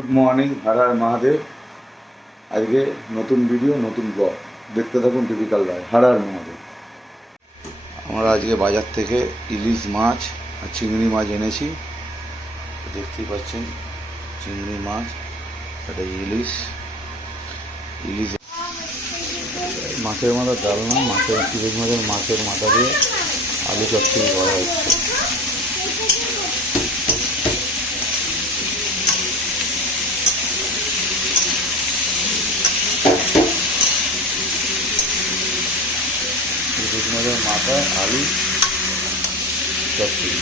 Good morning, Har Har Mahadev. আজকে নতুন video, নতুন ব্লগ দেখতে থাকুন। Typical life, Har Har Mahadev. আমরা আজকে বাজার থেকে ইলিশ মাছ আর চিংড়ি মাছ এনেছি। দেখতেই পাচ্ছেন চিংড়ি মাছ, এটা ইলিশ। মাছের মাথা ডাল না, ইলিশ মাছের মাথা দিয়ে আলু চচ্চড়ি করা হচ্ছে। ইলিশ মাছের মাথা, আলু চচ্চড়ি।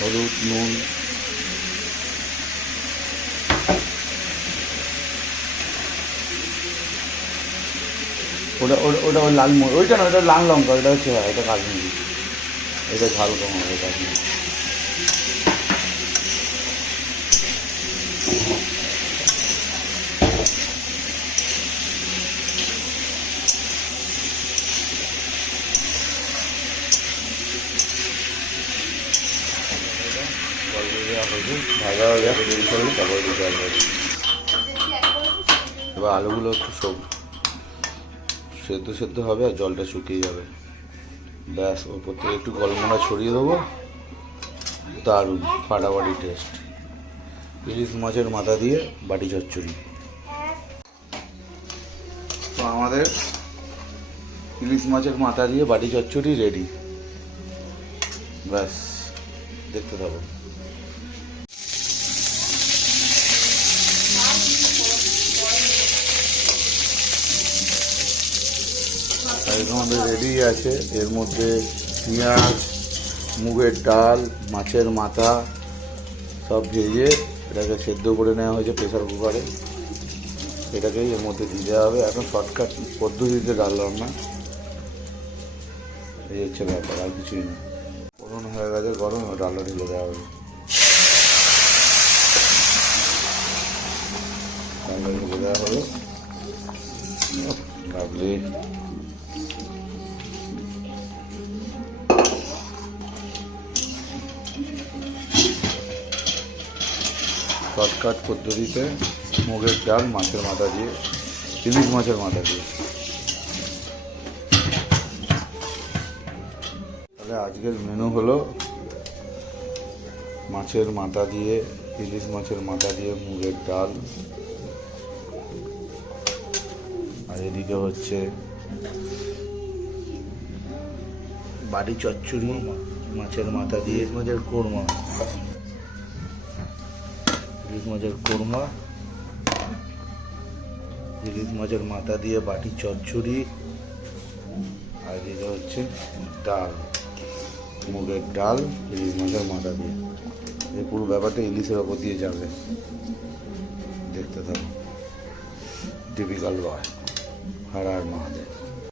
হলুদ, নুন, ওটা ওটা ওটা লাল ওইটা না, ওটা লাল লঙ্কা, ওটা হচ্ছে এটা কাশ্মীরি, এটা ঝাল কম হবে কাশ্মীরি। ভাজা ভাজা তৈরি করলে তারপরে দিতে হবে। এবার আলুগুলো একটু সেদ্ধ হবে আর জলটা শুকিয়ে যাবে। ব্যাস, ওপর থেকে একটু গলমলা ছড়িয়ে দেবো। দারুণ ফাটাফাটি টেস্ট। ইলিশ মাছের মাথা দিয়ে বাটি চচ্চড়ি। তো আমাদের ইলিশ মাছের মাথা দিয়ে বাটি চচ্চড়ি রেডি। ব্যাস, দেখতে থাকো। আমাদের রেডি আছে। এর মধ্যে পেঁয়াজ, মুগের ডাল, মাছের মাথা সব ভেজে এটাকে সেদ্ধ করে নেওয়া হয়েছে প্রেসার কুকারে। এটাকেই এর মধ্যে দিতে হবে। এখন শর্টকাট পদ্ধতিতে ডাল রান্না, এই হচ্ছে ব্যাপার, আর কিছুই না। ফোড়ন হয়ে গেছে গরম, ডালটা ঢেলে দেওয়া হবে। ডালটা ঢেলে দেওয়া হলো। লাভলি। শর্টকাট পদ্ধতিতে মুগের ডাল মাছের মাথা দিয়ে, ইলিশ মাছের মাথা দিয়ে। তাহলে আজকের মেনু হলো মাছের মাথা দিয়ে, ইলিশ মাছের মাথা দিয়ে মুগের ডাল, আর এদিকে হচ্ছে বাটি চচ্চড়ি মাছের মাথা দিয়ে, মাছের কোরমা, ইলিশ মাছের কোরমা, ইলিশ মাছের মাথা দিয়ে বাটি চচ্চড়ি, আর এদিকে হচ্ছে ডাল, মুগের ডাল ইলিশ মাছের মাথা দিয়ে। এই পুরো ব্যাপারটা ইলিশের ওপর দিয়ে যাবে। দেখতে থাকো। টিপিক্যাল লয়, হর হর মহাদেব।